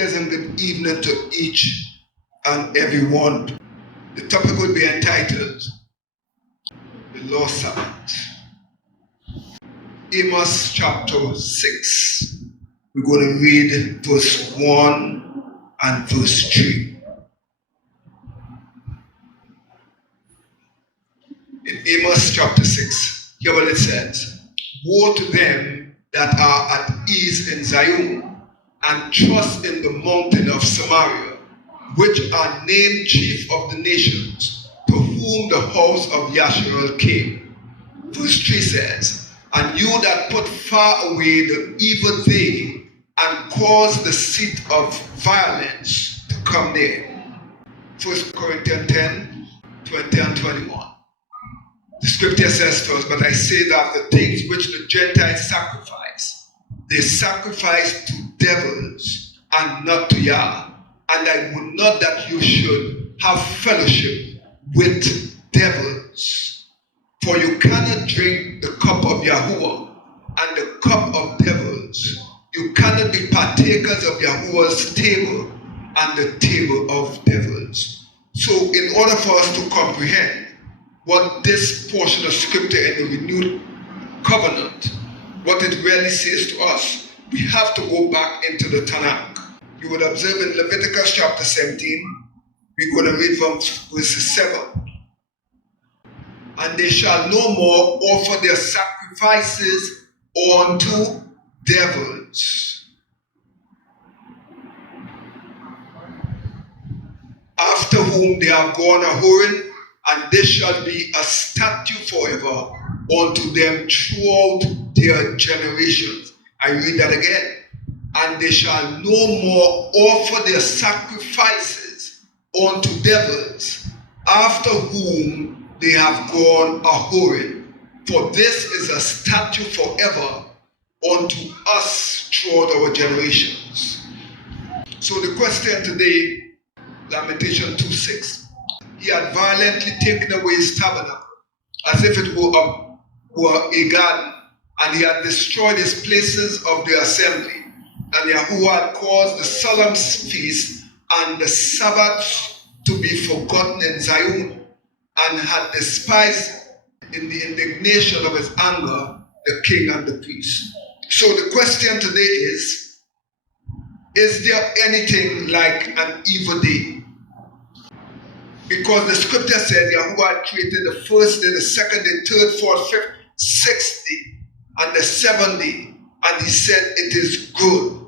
Pleasant good evening to each and every one. The topic will be entitled The Lost Shabat. Amos chapter 6. We're going to read verse 1 and verse 3. In Amos chapter 6, hear what it says. Woe to them that are at ease in Zion, and trust in the mountain of Samaria, which are named chief of the nations, to whom the house of Yasharel came. Verse 3 says, and you that put far away the evil day, and cause the seat of violence to come near. 1 Corinthians 10, 20 and 21. The scripture says to us, but I say that the things which the Gentiles sacrifice, they sacrifice to devils and not to Yah. And I would not that you should have fellowship with devils. For you cannot drink the cup of Yahuwah and the cup of devils. You cannot be partakers of Yahuwah's table and the table of devils. So in order for us to comprehend what this portion of scripture in the renewed covenant, what it really says to us, we have to go back into the Tanakh. You would observe in Leviticus chapter 17, we're going to read from verses 7. And they shall no more offer their sacrifices unto devils. After whom they have gone a-whoring, and this shall be a statute forever unto them throughout their generations. I read that again. And they shall no more offer their sacrifices unto devils, after whom they have gone a-whoring. For this is a statute forever unto us throughout our generations. So the question today, Lamentation 2:6. He had violently taken away his tabernacle, as if it were a garden, and he had destroyed his places of the assembly. And Yahuwah had caused the solemn feast and the Sabbath to be forgotten in Zion, and had despised in the indignation of his anger the king and the priest. So the question today is there anything like an evil day? Because the scripture says Yahuwah had created the first day, the second day, third, fourth, fifth, sixth day, and the seventh day, and he said it is good.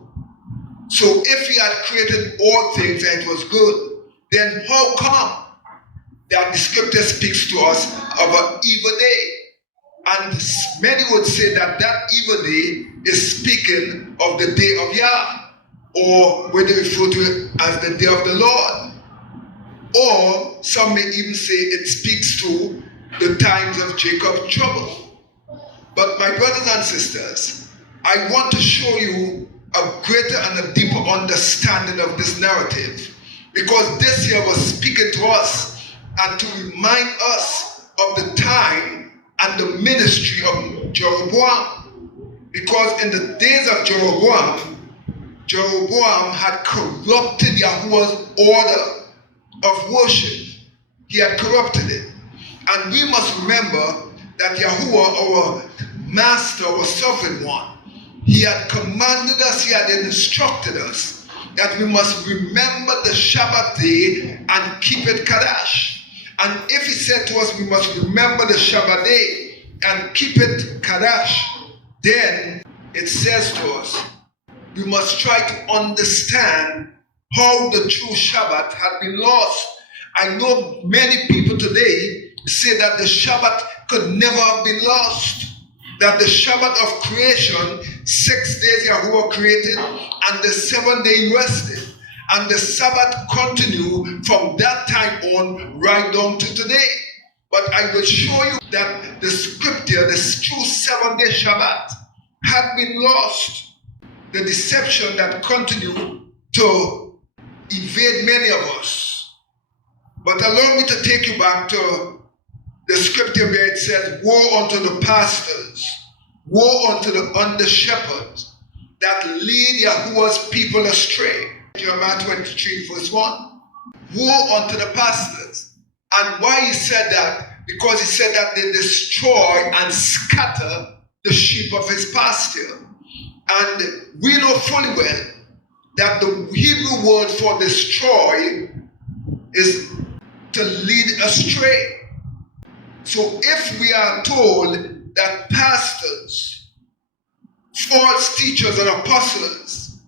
So if he had created all things and it was good, then how come that the scripture speaks to us of an evil day? And many would say that that evil day is speaking of the day of Yah, or whether they refer to it as the day of the Lord. Or some may even say it speaks to the times of Jacob's trouble. But my brothers and sisters, I want to show you a greater and a deeper understanding of this narrative, because this here was speaking to us and to remind us of the time and the ministry of Jeroboam. Because in the days of Jeroboam had corrupted Yahuwah's order of worship. He had corrupted it. And we must remember that Yahuwah, our master, our sovereign one, he had commanded us, he had instructed us that we must remember the Shabbat day and keep it Kadash. And if he said to us we must remember the Shabbat day and keep it Kadash, then it says to us we must try to understand how the true Shabbat had been lost. I know many people today say that the Shabbat could never have been lost. That the Shabbat of creation, 6 days Yahuwah created, and the 7th day he rested. And the Sabbath continued from that time on right down to today. But I will show you that the scripture, the true 7th-day Shabbat, had been lost. The deception that continued to evade many of us. But allow me to take you back to the scripture where it says, woe unto the pastors, woe unto the under shepherds that lead Yahuwah's people astray. Jeremiah 23 verse 1. Woe unto the pastors. And why he said that? Because he said that they destroy and scatter the sheep of his pasture. And we know fully well that the Hebrew word for destroy is to lead astray. So if we are told that pastors, false teachers and apostles,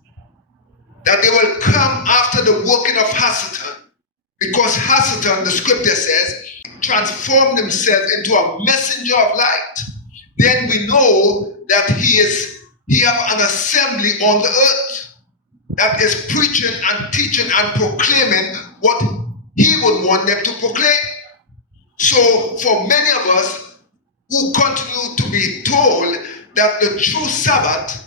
that they will come after the working of Hasatan, because Hasatan, the scripture says, transformed himself into a messenger of light, then we know that he have an assembly on the earth that is preaching and teaching and proclaiming what he would want them to proclaim. So for many of us who continue to be told that the true Sabbath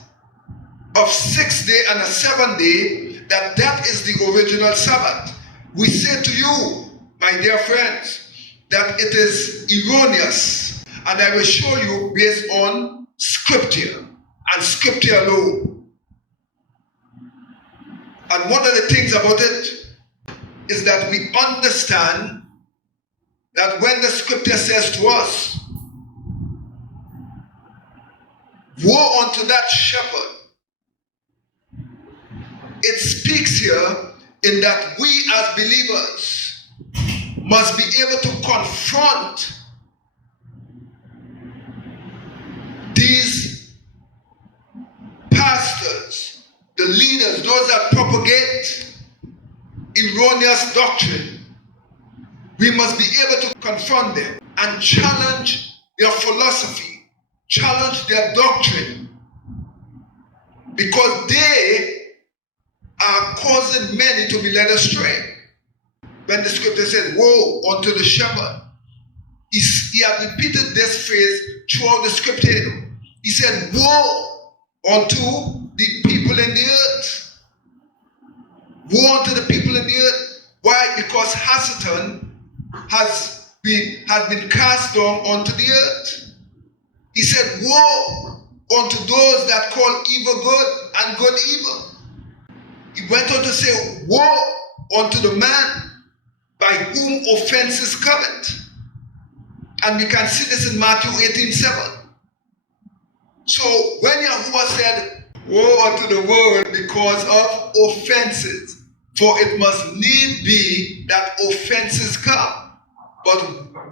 of 6 day and a 7 day, that is the original Sabbath, we say to you, my dear friends, that it is erroneous. And I will show you based on scripture and scripture alone. And one of the things about it is that we understand that when the scripture says to us, woe unto that shepherd, it speaks here in that we as believers must be able to confront these pastors, the leaders, those that propagate erroneous doctrine. We must be able to confront them and challenge their philosophy, challenge their doctrine, because they are causing many to be led astray. When the scripture says, woe unto the shepherd, he had repeated this phrase throughout the scripture. He said, woe unto the people in the earth. Woe unto the people in the earth. Why? Because Hasatan has been cast down onto the earth. He said, woe unto those that call evil good and good evil. He went on to say, woe unto the man by whom offenses cometh. And we can see this in Matthew 18:7. So when Yahuwah said, woe unto the world because of offenses, for it must need be that offenses come. But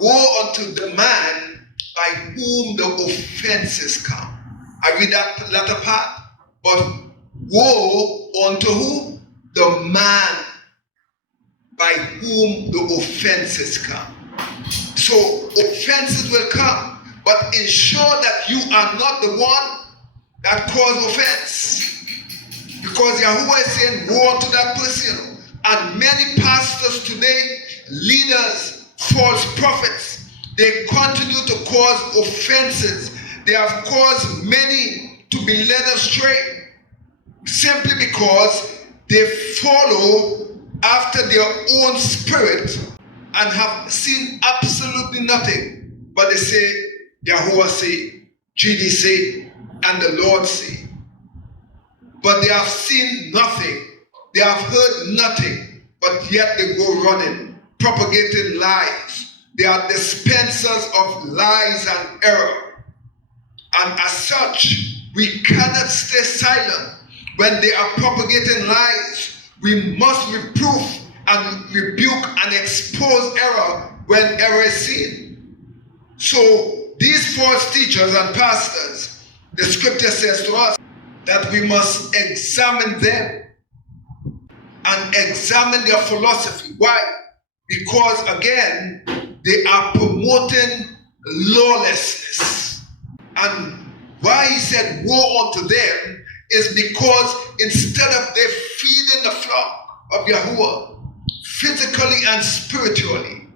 woe unto the man by whom the offenses come. I read that latter part. But woe unto who? The man by whom the offenses come. So offenses will come, but ensure that you are not the one that caused offense. Because Yahuwah is saying, woe unto that person. And many pastors today, leaders, false prophets, they continue to cause offenses. They have caused many to be led astray simply because they follow after their own spirit and have seen absolutely nothing. But they say, Yahuwah say, GD say, and the Lord say. But they have seen nothing. They have heard nothing. But yet they go running, propagating lies. They are dispensers of lies and error. And as such, we cannot stay silent when they are propagating lies. We must reprove and rebuke and expose error when error is seen. So these false teachers and pastors, the scripture says to us that we must examine them and examine their philosophy. Why? Because again, they are promoting lawlessness. And why he said woe unto them is because instead of they feeding the flock of Yahuwah physically and spiritually,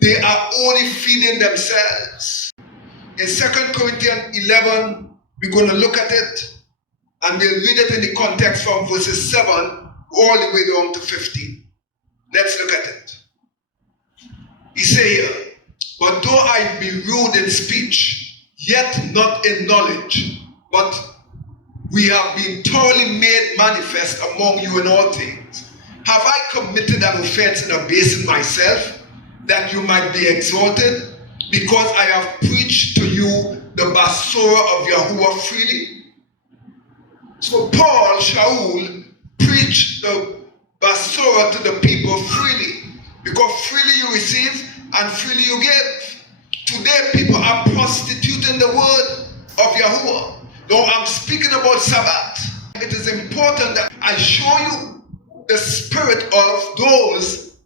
they are only feeding themselves. In 2 Corinthians 11, we're going to look at it and we'll read it in the context from verses 7 all the way down to 15. Let's look at it. He says here, but though I be rude in speech, yet not in knowledge, but we have been thoroughly made manifest among you in all things, Have I committed an offense in abasing myself, that you might be exalted, because I have preached to you the Basora of Yahuwah freely? So Paul, Shaul, preached the Basora to the people freely, because freely you receive and freely you give. Today people are prostituting the word of Yahuwah. Though I'm speaking about Sabbath, it is important that I show you the spirit of those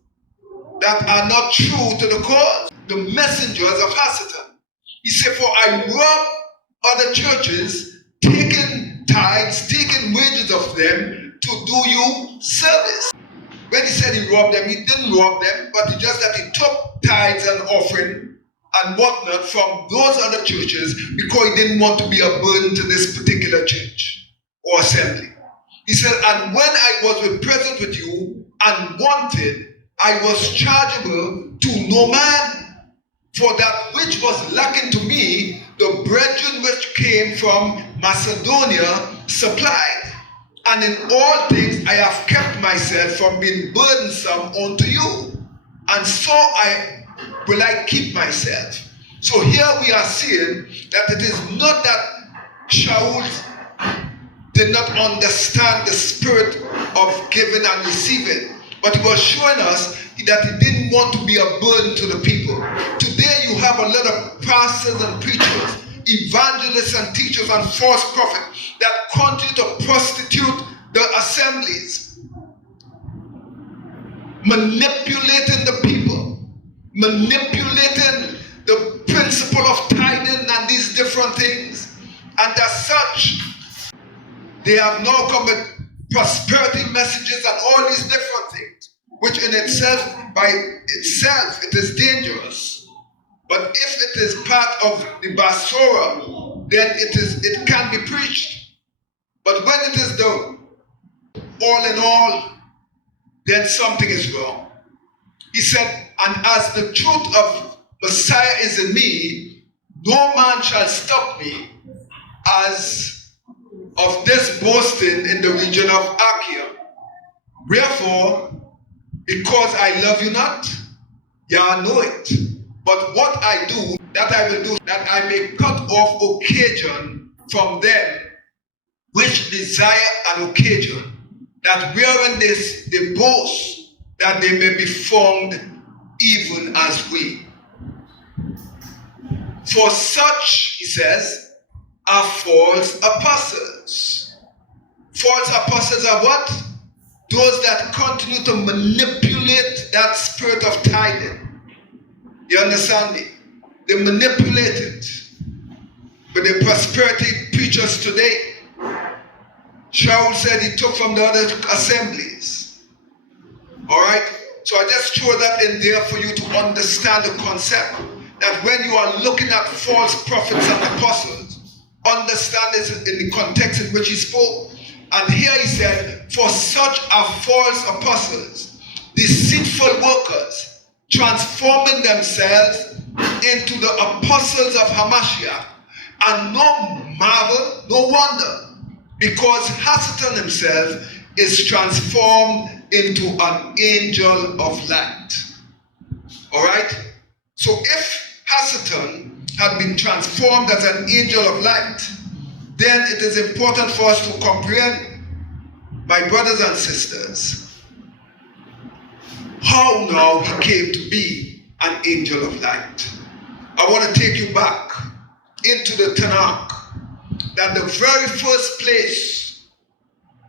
that are not true to the cause, the messengers of Hasatan. He said, for I rob other churches, taking tithes, taking wages of them to do you service. When he said he robbed them, he didn't rob them, but he just that he took tithes and offering and whatnot from those other churches because he didn't want to be a burden to this particular church or assembly. He said, and when I was present with you and wanted, I was chargeable to no man. For that which was lacking to me, the brethren which came from Macedonia supplied. And in all things I have kept myself from being burdensome unto you. And so will I keep myself. So here we are seeing that it is not that Shaul did not understand the spirit of giving and receiving, but he was showing us that he didn't want to be a burden to the people. Today you have a lot of pastors and preachers, evangelists and teachers and false prophets that continue to prostitute the assemblies, manipulating the people, manipulating the principle of tithing and these different things. And as such, they have now come with prosperity messages and all these different things, which in itself, by itself, it is dangerous. But if it is part of the Basora, then it can be preached. But when it is the all in all, then something is wrong. He said, and as the truth of Messiah is in me, no man shall stop me as of this boasting in the region of Achaia. Wherefore, because I love you not, ye know it. But what I do, that I will do, that I may cut off occasion from them which desire an occasion, that wherein they boast, that they may be found even as we. For such, he says, are false apostles. False apostles are what? Those that continue to manipulate that spirit of tithing. You understand me? They manipulate it. But the prosperity preachers today, Shaul said he took from the other assemblies. Alright? So I just throw that in there for you to understand the concept that when you are looking at false prophets and apostles, understand this in the context in which he spoke. And here he said, for such are false apostles, deceitful workers, transforming themselves into the apostles of Hamashiach. And no marvel, no wonder, because Hasatan himself is transformed into an angel of light. Alright? So if Hasatan had been transformed as an angel of light, then it is important for us to comprehend, my brothers and sisters, how now he came to be an angel of light. I want to take you back into the Tanakh, that the very first place,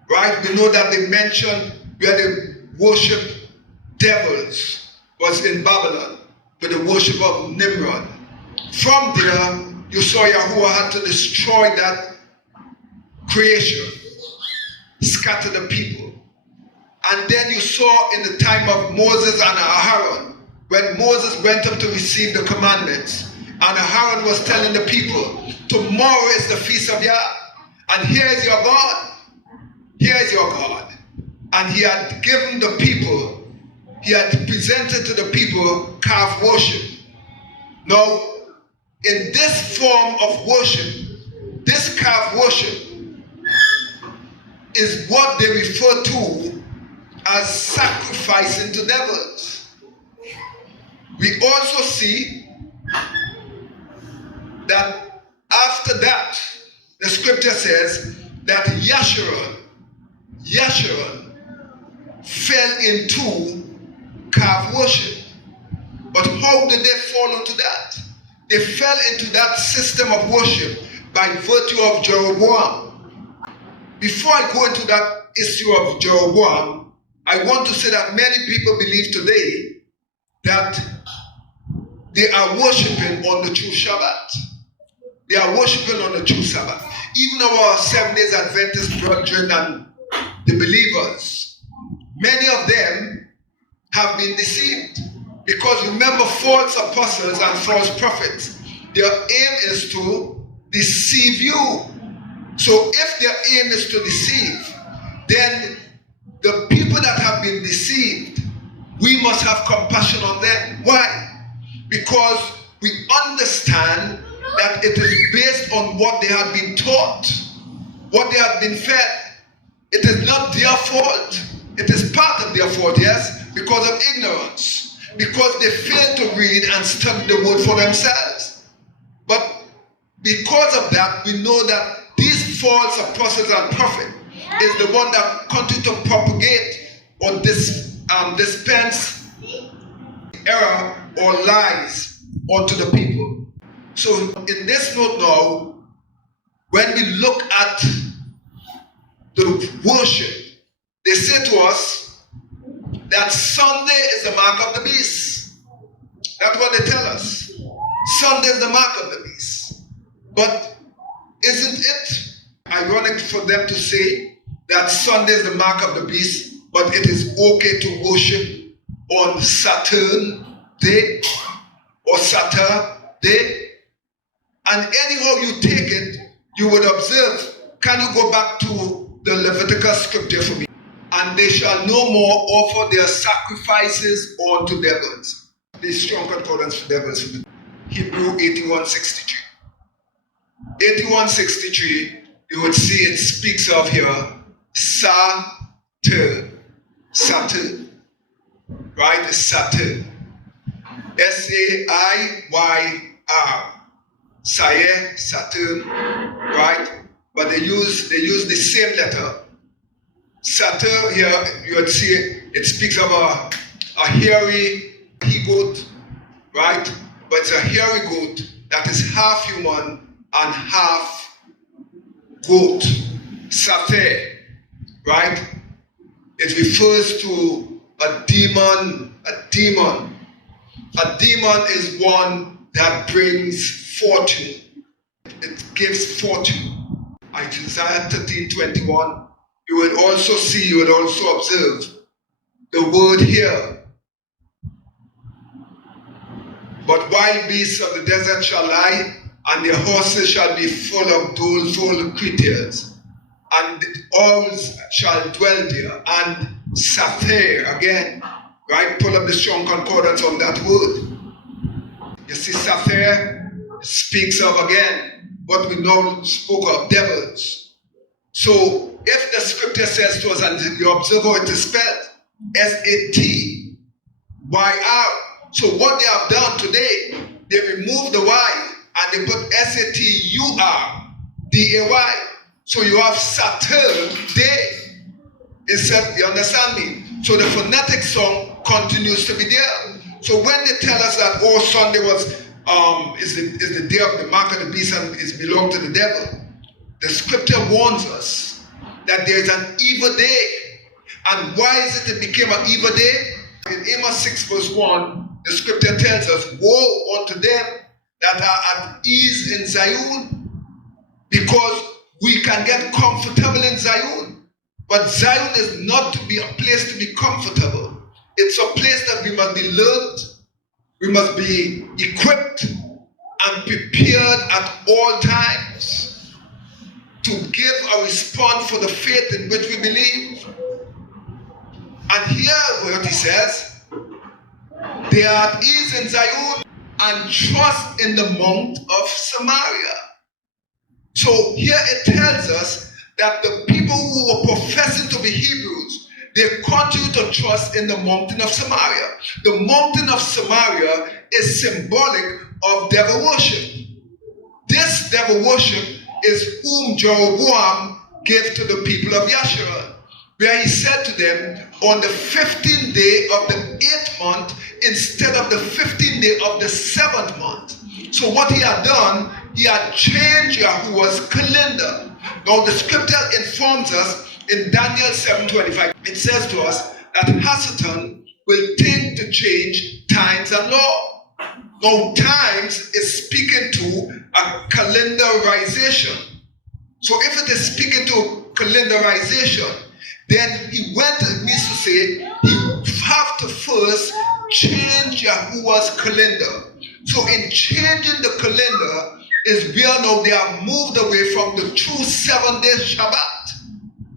right, we know that they mentioned where they worship devils was in Babylon, with the worship of Nimrod. From there, you saw Yahuwah had to destroy that creation, scatter the people. And then you saw in the time of Moses and Aaron, when Moses went up to receive the commandments, and Aaron was telling the people, tomorrow is the feast of Yah, and here is your God. Here is your God. And he had given the people, he had presented to the people calf worship. Now, in this form of worship, this calf worship is what they refer to as sacrificing to devils. We also see that after that, the scripture says that Yeshurun fell into calf worship. But how did they fall into that? They fell into that system of worship by virtue of Jeroboam. Before I go into that issue of Jeroboam, I want to say that many people believe today that they are worshiping on the true Shabbat. They are worshiping on the true Sabbath. Even our Seventh-day Adventist brethren and the believers, many of them have been deceived. Because remember, false apostles and false prophets, their aim is to deceive you. So if their aim is to deceive, then the people that have been deceived, we must have compassion on them. Why? Because we understand that it is based on what they had been taught, what they had been fed. It is not their fault. It is part of their fault, yes, because of ignorance. Because they failed to read and study the word for themselves. But because of that, we know that these false apostles and prophets is the one that continue to propagate or dispense error or lies onto the people. So in this note now, when we look at the worship, they say to us that Sunday is the mark of the beast. That's what they tell us. Sunday is the mark of the beast. But isn't it ironic for them to say that Sunday is the mark of the beast, but it is okay to worship on Saturn day or Saturday? And anyhow you take it, you would observe. Can you go back to the Leviticus scripture for me? And they shall no more offer their sacrifices unto devils. The strong concordance for devils. Hebrew 81:63. 81:63, you would see it speaks of here Saturn. Saturn. Right? Saturn. S-A-I-Y-R. Sayer, Saturn. Right? But they use the same letter. Saturn here, you would see it speaks of a hairy he-goat, right? But it's a hairy goat that is half human and half goat. Satyr, right? It refers to a demon. A demon is one that brings fortune. It gives fortune. Isaiah 13:21. You will also see, you will also observe the word here. But wild beasts of the desert shall lie, and their horses shall be full of doleful creatures, and owls shall dwell there, and Satyr again, right? Pull up the strong concordance on that word. You see, Satyr speaks of again what we now spoke of, devils. So if the scripture says to us, and you observe how it is spelled, S-A-T-Y-R. So what they have done today, they removed the Y and they put S-A-T-U-R-D-A-Y. So you have Saturn day. You understand me? So the phonetic song continues to be there. So when they tell us that Sunday is the day of the mark of the beast and is belong to the devil, the scripture warns us that there is an evil day. And why is it became an evil day? In Amos 6:1, the scripture tells us, woe unto them that are at ease in Zion, because we can get comfortable in Zion. But Zion is not to be a place to be comfortable. It's a place that we must be learned, we must be equipped and prepared at all times to give a response for the faith in which we believe. And here what he says, they are at ease in Zion and trust in the mount of Samaria. So here it tells us that the people who were professing to be Hebrews, they continue to trust in the mountain of Samaria. The mountain of Samaria is symbolic of devil worship. This devil worship is whom Jeroboam gave to the people of Yasharal, where he said to them, on the 15th day of the 8th month, instead of the 15th day of the 7th month. So what he had done, he had changed Yahuwah's calendar. Now the scripture informs us in Daniel 7:25, it says to us that Hasatan will think to change times and law. Now times is speaking to a calendarization. So if it is speaking to calendarization, then it means to say you have to first change Yahuwah's calendar. So in changing the calendar is where now they have moved away from the true 7-day Shabbat.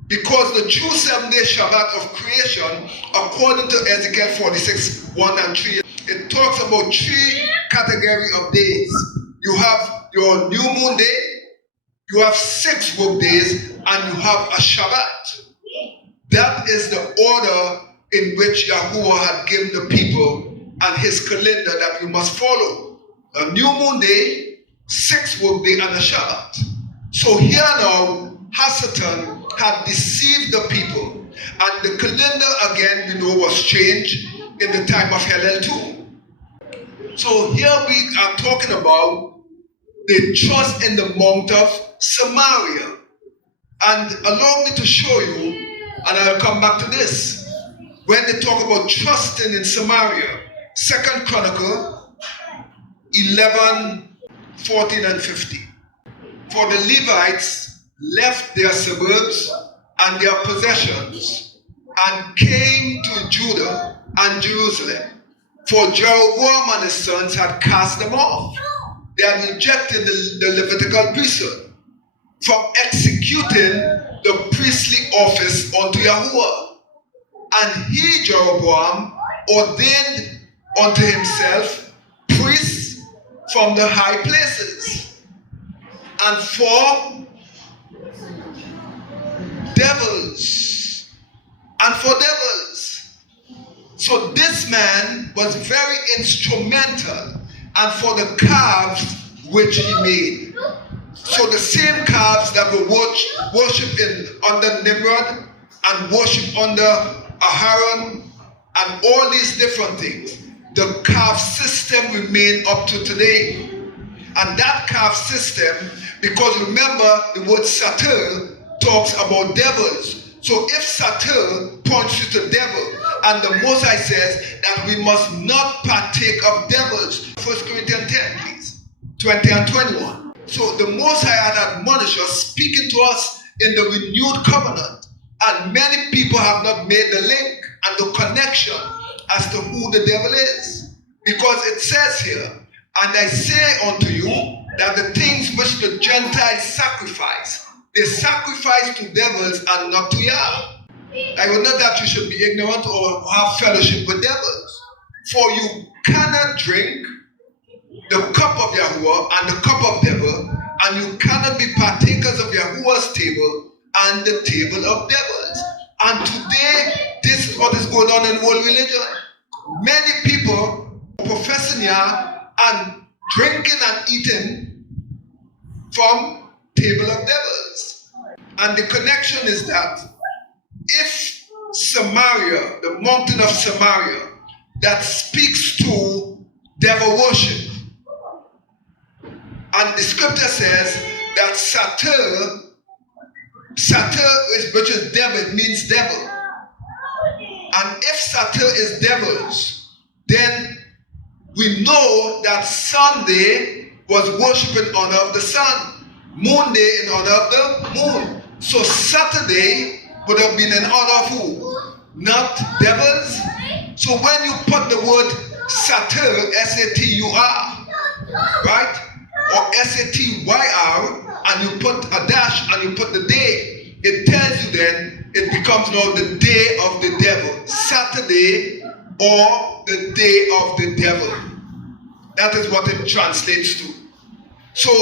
Because the true 7-day Shabbat of creation, according to Ezekiel 46:1-3, it talks about 3 categories of days. You have your new moon day, you have 6 work days, and you have a Shabbat. That is the order in which Yahuwah had given the people and his calendar that we must follow. A new moon day, 6 work day, and a Shabbat. So here now, Hasatan had deceived the people, and the calendar again, we know, was changed in the time of Hillel too. So here we are talking about the trust in the mount of Samaria. And allow me to show you, and I'll come back to this. When they talk about trusting in Samaria, 2 Chronicle 11:14-15. For the Levites left their suburbs and their possessions and came to Judah and Jerusalem. For Jeroboam and his sons had cast them off. They had rejected the Levitical priesthood from executing the priestly office unto Yahuwah. And he, Jeroboam, ordained unto himself priests from the high places, and for devils. So this man was very instrumental, and for the calves which he made. So the same calves that were worshipped under Nimrod and worshipped under Aharon and all these different things, the calf system remained up to today. And that calf system, because remember the word Satur talks about devils. So if Satur points you to devil, and the Most High says that we must not partake of devils. 1 Corinthians 10, please. 20 and 21. So the Most High had admonished us, speaking to us in the renewed covenant. And many people have not made the link and the connection as to who the devil is. Because it says here, and I say unto you that the things which the Gentiles sacrifice, they sacrifice to devils and not to Yah. I will not that you should be ignorant or have fellowship with devils. For you cannot drink the cup of Yahuwah and the cup of devil, and you cannot be partakers of Yahuwah's table and the table of devils. And today, this is what is going on in world religion. Many people professing Yah and drinking and eating from table of devils. And the connection is that if Samaria, the mountain of Samaria, that speaks to devil worship, and the scripture says that Satur, which is devil, it means devil. And if Satur is devils, then we know that Sunday was worshipped in honor of the sun, Moon day in honor of the moon. So Saturday would have been in honor of who? Not devils. So when you put the word Satur, S-A-T-U-R, right? Or S-A-T-Y-R, and you put a dash and you put the day, it tells you then it becomes now the day of the devil. Saturday or the day of the devil. That is what it translates to. So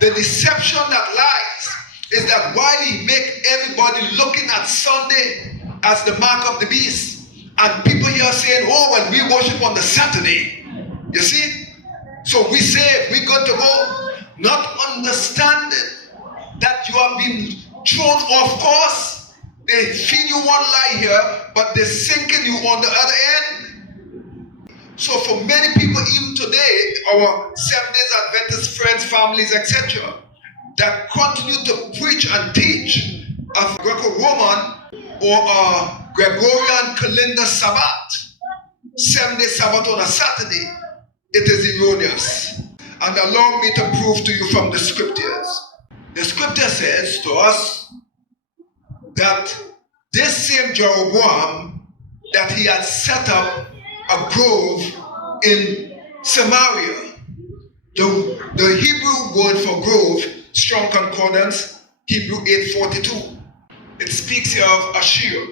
the deception that lies is that while he make everybody looking at Sunday as the mark of the beast. And people here are saying, oh, well, we worship on the Saturday. You see? So we say we're going to go, not understanding that you have been thrown off course. They feed you one lie here, but they're sinking you on the other end. So for many people, even today, our Seventh-day Adventist friends, families, etc., that continue to preach and teach a Greco-Roman or a Gregorian calendar Sabbath, 7-day Sabbath on a Saturday, it is erroneous. And allow me to prove to you from the scriptures. The scripture says to us that this same Jeroboam, that he had set up a grove in Samaria. The Hebrew word for grove, Strong Concordance, Hebrew 8:42. It speaks here of Asherah.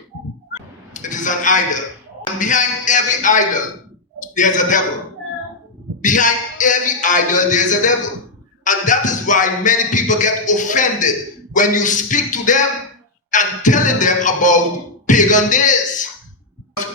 It is an idol. And behind every idol, there's a devil. Behind every idol, there's a devil. And that is why many people get offended when you speak to them and telling them about pagan days.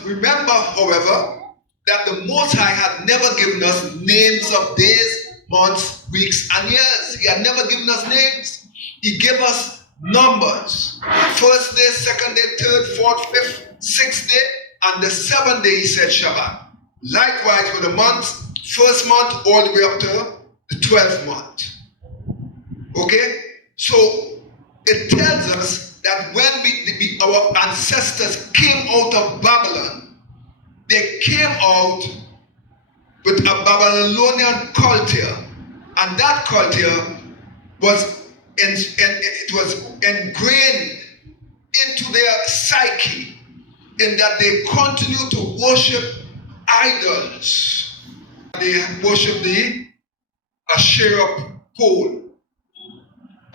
Remember, however, that the Most High had never given us names of days, months, weeks, and years. He had never given us names. He gave us numbers. First day, second day, third, fourth, fifth, sixth day, and the seventh day he said Shabbat. Likewise with the months, first month all the way up to the 12th month. Okay? So it tells us that when our ancestors came out of Babylon, they came out with a Babylonian culture, and that culture was it was ingrained into their psyche, in that they continue to worship idols. They worship the Asherah pole.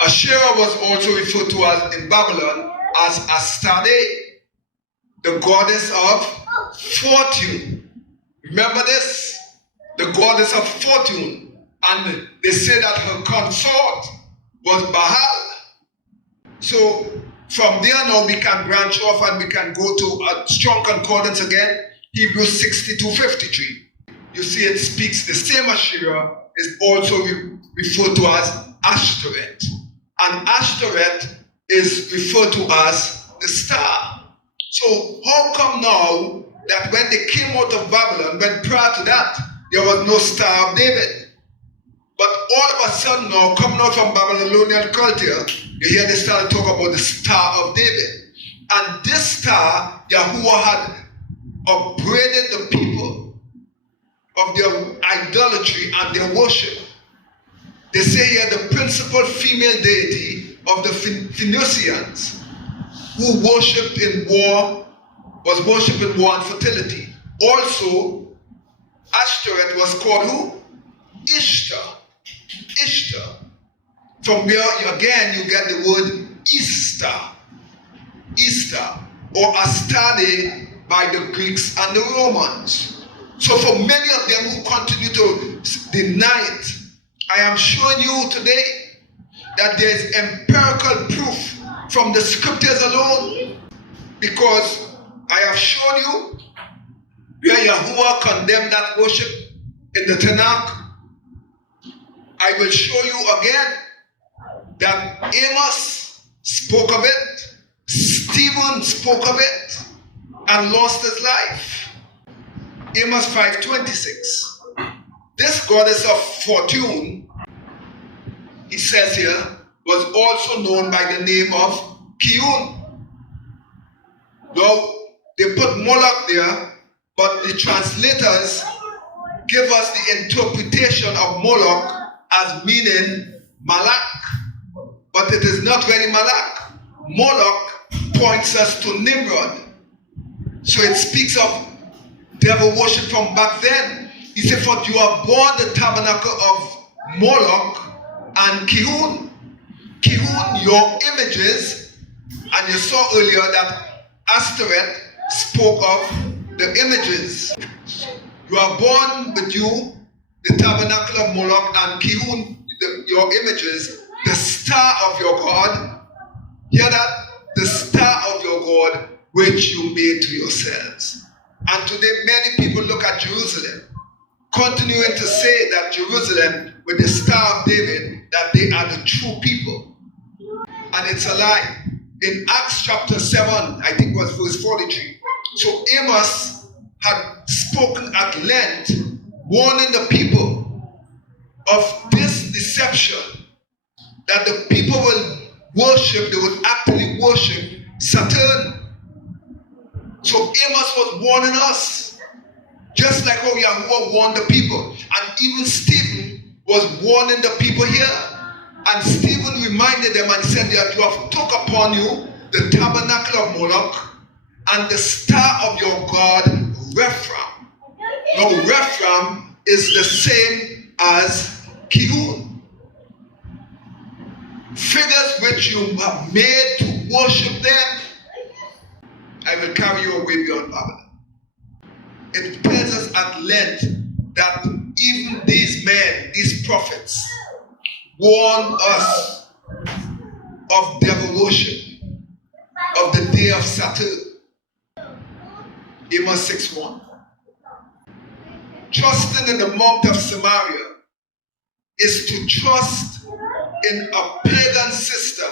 Asherah was also referred to as in Babylon as Astarte, the goddess of fortune. Remember this? The goddess of fortune. And they say that her consort was Baal. So from there now we can branch off and we can go to a strong concordance again, Hebrews 62:53. You see it speaks, the same Asherah is also referred to as Ashtoreth. And Ashtoreth is referred to as the star. So how come now that when they came out of Babylon, when prior to that, there was no Star of David? But all of a sudden now, coming out from Babylonian culture, you hear they start to talk about the Star of David. And this star, Yahuwah had upbraided the people of their idolatry and their worship. They say here the principal female deity of the Phoenicians, who worshipped in war, was worshipped in war and fertility. Also, Ashtoreth was called who? Ishtar. Ishtar. From where again you get the word Easter. Easter, or Astarte by the Greeks and the Romans. So for many of them who continue to deny it, I am showing you today that there is empirical proof from the scriptures alone, because I have shown you where Yahuwah condemned that worship in the Tanakh. I will show you again that Amos spoke of it, Stephen spoke of it, and lost his life. Amos 5:26. This goddess of fortune, he says here, was also known by the name of Kiun. Now, they put Moloch there, but the translators give us the interpretation of Moloch as meaning Malak. But it is not really Malak. Moloch points us to Nimrod. So it speaks of devil worship from back then. He said, for you have borne the tabernacle of Moloch and Kihun. Kihun, your images, and you saw earlier that Ashtoreth spoke of the images. You are born with you the tabernacle of Moloch and Kihun, your images, the star of your God. Hear that? The star of your God, which you made to yourselves. And today many people look at Jerusalem, continuing to say that Jerusalem, with the Star of David, that they are the true people. And it's a lie. In Acts chapter 7, I think it was verse 43. So Amos had spoken at length, warning the people of this deception, that the people will worship, they would actually worship Saturn. So Amos was warning us, just like how Yahuwah warned the people. And even Stephen was warning the people here. And Stephen reminded them and said that you have took upon you the tabernacle of Moloch and the star of your god Rephaim. Now Rephaim is the same as Kihun. Figures which you have made to worship them, I will carry you away beyond Babylon. It tells us at length that even these men, these prophets, warned us of devil worship, of the day of Saturn. Amos 6:1. Trusting in the mount of Samaria is to trust in a pagan system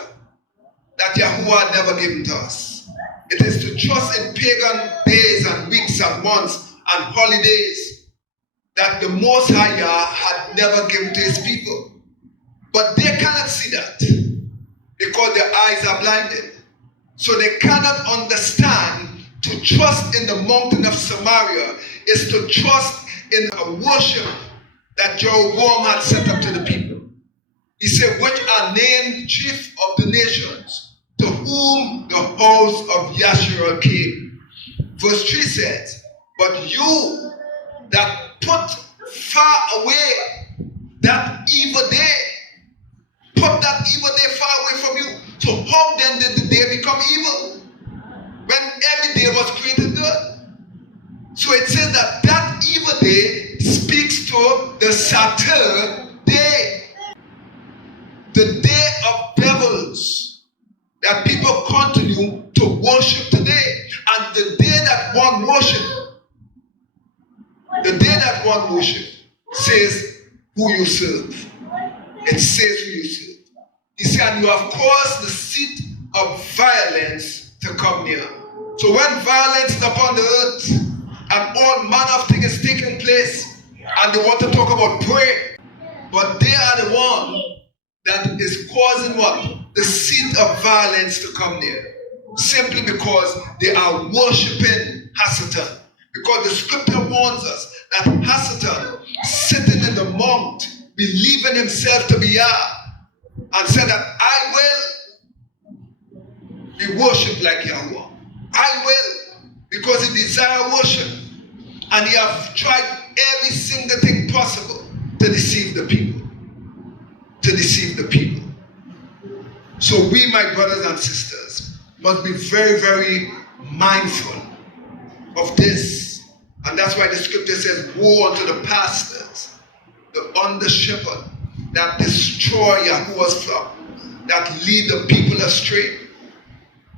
that Yahuwah had never given to us. It is to trust in pagan days and weeks and months and holidays that the Most High Yah had never given to his people. But they cannot see that because their eyes are blinded. So they cannot understand to trust in the mountain of Samaria is to trust in a worship that Jeroboam had set up to the people. He said, which are named chief of the nations, to whom the house of Yasharel came. Verse 3 says, but you that put far away that evil day, put that evil day far away from you. So how then did the day become evil? When every day was created good. So it says that that evil day speaks to the Saturn day. The day of devils that people continue to worship today. And the day that one worship, says who you serve. It says who you serve. He said, and you have caused the seat of violence to come near. So when violence is upon the earth, and all manner of things is taking place, and they want to talk about prayer, but they are the one that is causing what? The seat of violence to come near. Simply because they are worshipping Hasatan. Because the scripture warns us that Hasatan, sitting in the mount, believing himself to be Yah, and said that I will be worshipped like Yahweh. I will, because he desires worship. And he have tried every single thing possible to deceive the people. So we, my brothers and sisters, must be very, very mindful of this. And that's why the scripture says, woe unto the pastors, the under shepherd, that destroy Yahuwah's flock, that lead the people astray.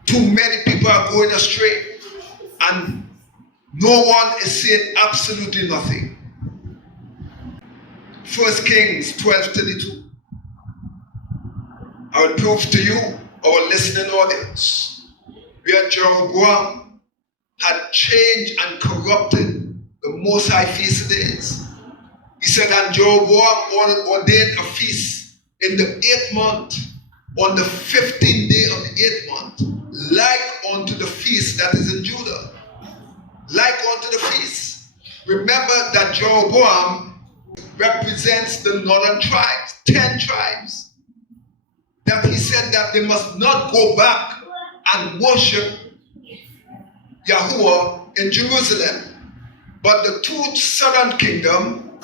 Too many people are going astray, and no one is saying absolutely nothing. 1 Kings 12:32. I will prove to you, our listening audience, where Jeroboam had changed and corrupted the Most High feast days. He said, and Jeroboam ordained a feast in the 8th month, on the 15th day of the 8th month, like unto the feast that is in Judah. Like unto the feast. Remember that Jeroboam represents the northern tribes, 10 tribes. That he said that they must not go back and worship Yahuwah in Jerusalem. But the two southern kingdom,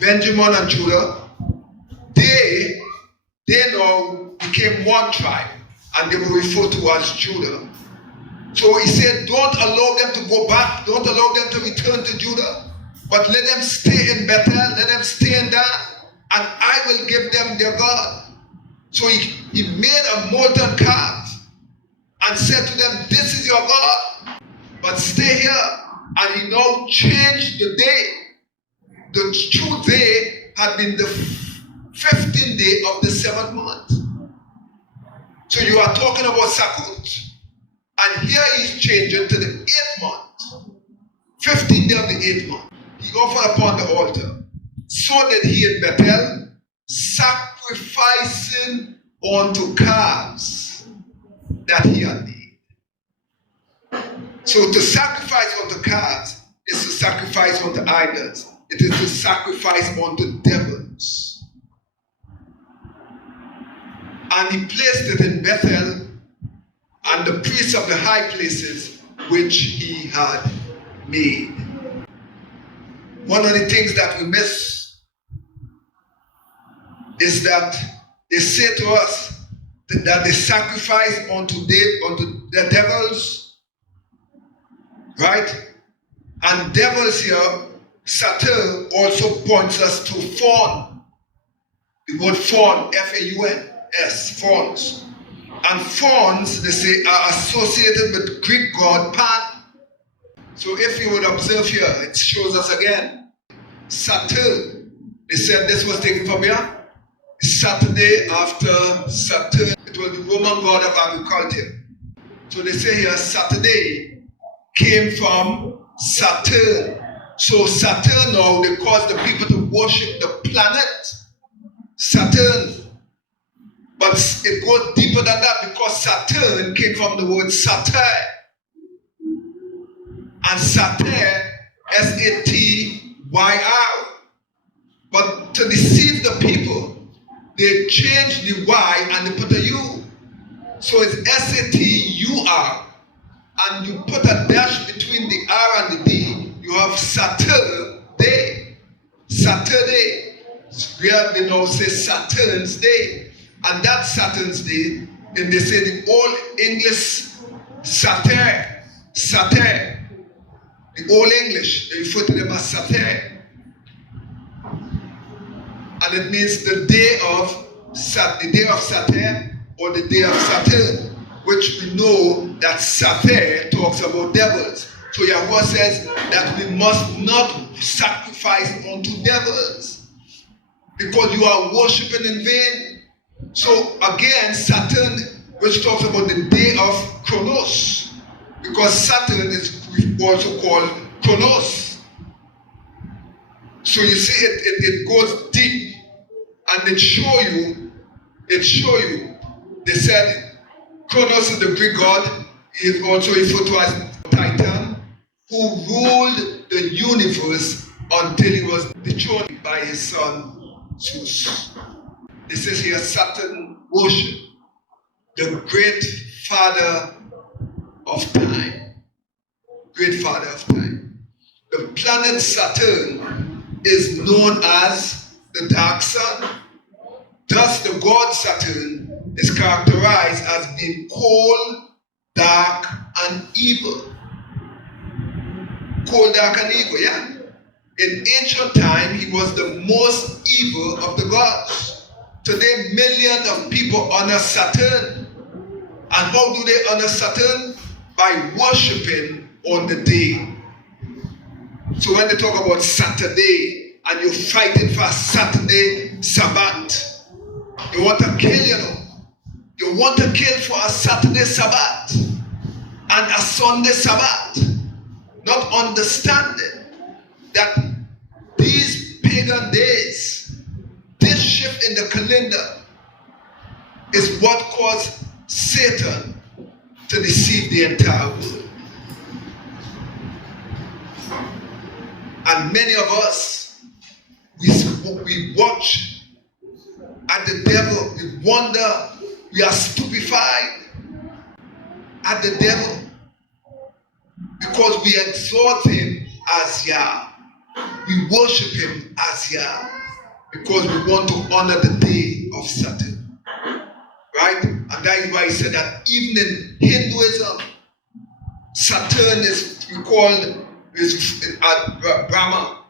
Benjamin and Judah, they now became one tribe, and they were referred to as Judah. So he said, don't allow them to go back, don't allow them to return to Judah, but let them stay in Bethel, let them stay in Dan, and I will give them their God. So he made a molten calf, and said to them, this is your God, but stay here. And he now changed the day. The true day had been the 15th day of the 7th month. So you are talking about Sukkot. And here he's changing to the 8th month. 15th day of the 8th month. He offered upon the altar. So did he in Bethel, sacrificing unto calves that he had made. So to sacrifice unto calves is to sacrifice unto idols. It is to sacrifice unto devils. And he placed it in Bethel and the priests of the high places which he had made. One of the things that we miss is that they say to us that they sacrifice unto the devils, right? And devils here, Satan also points us to fawn. The word fawn, F-A-U-N-S, fawns. And fawns, they say, are associated with Greek god Pan. So if you would observe here, it shows us again. Saturn, they said this was taken from here. Saturday after Saturn, it was the Roman god of agriculture. So they say here, Saturday came from Saturn. So Saturn now, they caused the people to worship the planet Saturn. But it goes deeper than that because Saturn came from the word satyr. And satyr, S-A-T-Y-R. But to deceive the people, they changed the Y and they put a U. So it's S-A-T-U-R. And you put a dash between the R and the D, you have Saturday. Saturday. Where they now say Saturn's Day. And that Saturn's Day, and they say the Old English Satyr. Satyr. The Old English, they refer to them as Satyr. And it means the day of Satyr or the day of Saturn, which we know that Satyr talks about devils. So Yahweh says that we must not sacrifice unto devils because you are worshiping in vain. So again, Saturn, which talks about the day of Chronos, because Saturn is also called Chronos. So you see, it goes deep, and it show you. They said Chronos is the Greek god. He is also referred to as Titan, who ruled the universe until he was dethroned by his son Zeus. It says here Saturn worship, the great father of time. Great father of time. The planet Saturn is known as the dark sun. Thus the god Saturn is characterized as being cold, dark, and evil. Cold, dark, and evil, yeah? In ancient time, he was the most evil of the gods. Today, millions of people honor Saturn. And how do they honor Saturn? By worshiping on the day. So when they talk about Saturday, and you're fighting for a Saturday Sabbath, you want to kill, You want to kill for a Saturday Sabbath and a Sunday Sabbath. Not understanding that these pagan days, this shift in the calendar is what caused Satan to deceive the entire world. And many of us, we watch at the devil, we wonder, we are stupefied at the devil because we exalt him as Yah. We worship him as Yah because we want to honor the day of Saturn. Right? And that is why he said that even in Hinduism, Saturn is called Brahma.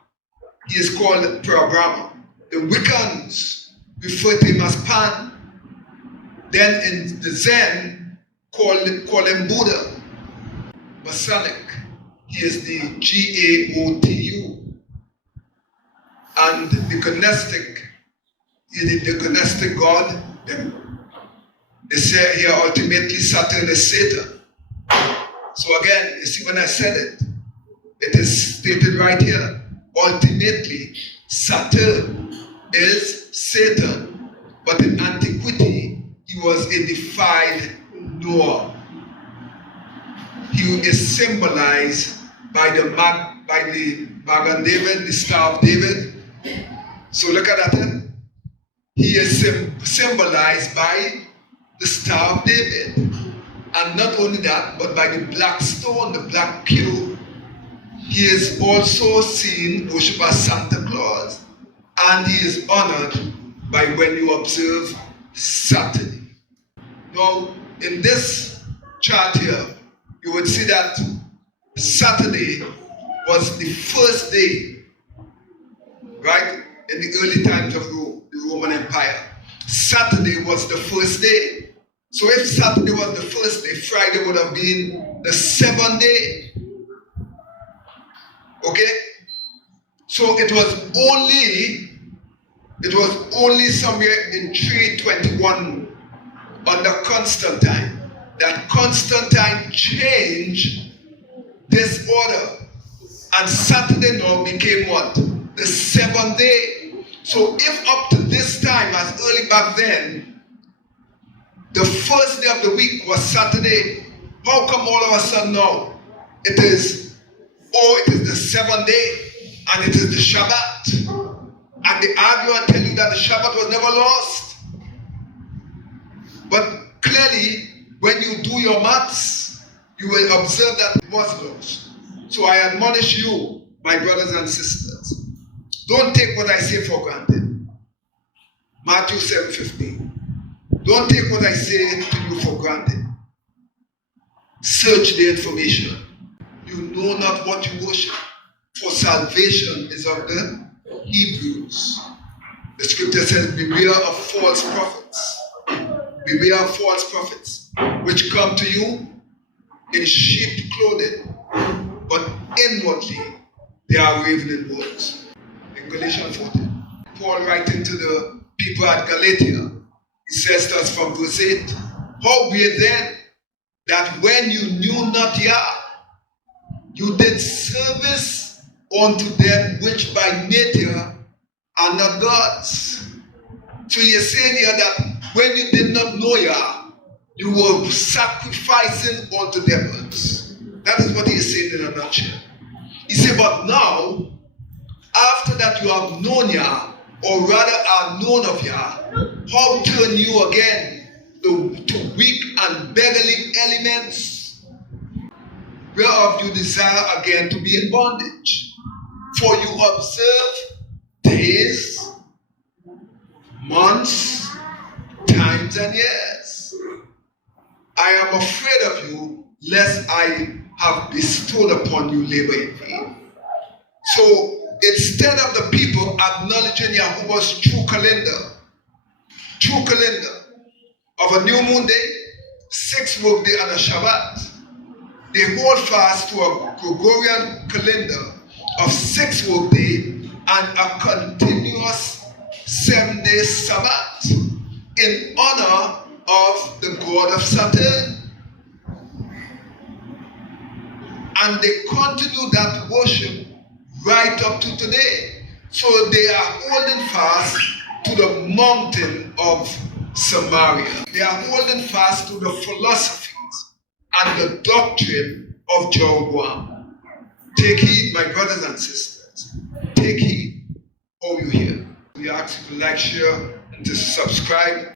He is called Brahma. The Wiccans refer to him as Pan. Then in the Zen, call him Buddha. Masonic. He is the G-A-O-T-U. And the Gnostic, he is the Gnostic God. They say here ultimately Saturn is Satan. So again, you see when I said it, it is stated right here. Ultimately, Saturn is Satan. But in antiquity, he was a defiled Noah. He is symbolized by the Magen David, the Star of David. So look at that. He is symbolized by the Star of David. And not only that, but by the black stone, the black cube. He is also seen, worshipped as Santa Claus. And he is honored by when you observe Saturday. Now, in this chart here, you would see that Saturday was the first day, right, in the early times of Rome, the Roman Empire. Saturday was the first day. So if Saturday was the first day, Friday would have been the seventh day. Okay? So it was only somewhere in 321 under Constantine that Constantine changed this order. And Saturday now became what? The seventh day. So if up to this time, as early back then, the first day of the week was Saturday, how come all of a sudden now it is the seventh day and it is the Shabbat? And they argue and tell you that the Shabbat was never lost. But clearly, when you do your maths, you will observe that it was lost. So I admonish you, my brothers and sisters, don't take what I say for granted. Matthew 7:15. Don't take what I say to you for granted. Search the information. You know not what you worship, for salvation is of the Hebrews. The scripture says, beware of false prophets. Beware of false prophets, which come to you in sheep clothing, but inwardly they are ravening wolves. In Galatians 14, Paul writing to the people at Galatia, he says to us from verse 8, howbeit then, that when you knew not Yah, you did service unto them which by nature are not gods. So you're saying here that when you did not know Yah, you were sacrificing unto devils. That is what he is saying in a nutshell. He said, but now, after that you have known Yah, or rather are known of Yah, how turn you again to weak and beggarly elements, whereof you desire again to be in bondage? For you observe days, months, times, and years. I am afraid of you, lest I have bestowed upon you labor in vain. So instead of the people acknowledging Yahuwah's true calendar of a new moon day, 6 work day, and a Shabbat, they hold fast to a Gregorian calendar of 6 work day and a continuous 7-day Sabbath in honor of the god of Saturn. And they continue that worship right up to today. So they are holding fast to the mountain of Samaria. They are holding fast to the philosophies and the doctrine of Jeroboam. Take heed, my brothers and sisters. Take heed, all you hear. We ask you to like, share, and to subscribe.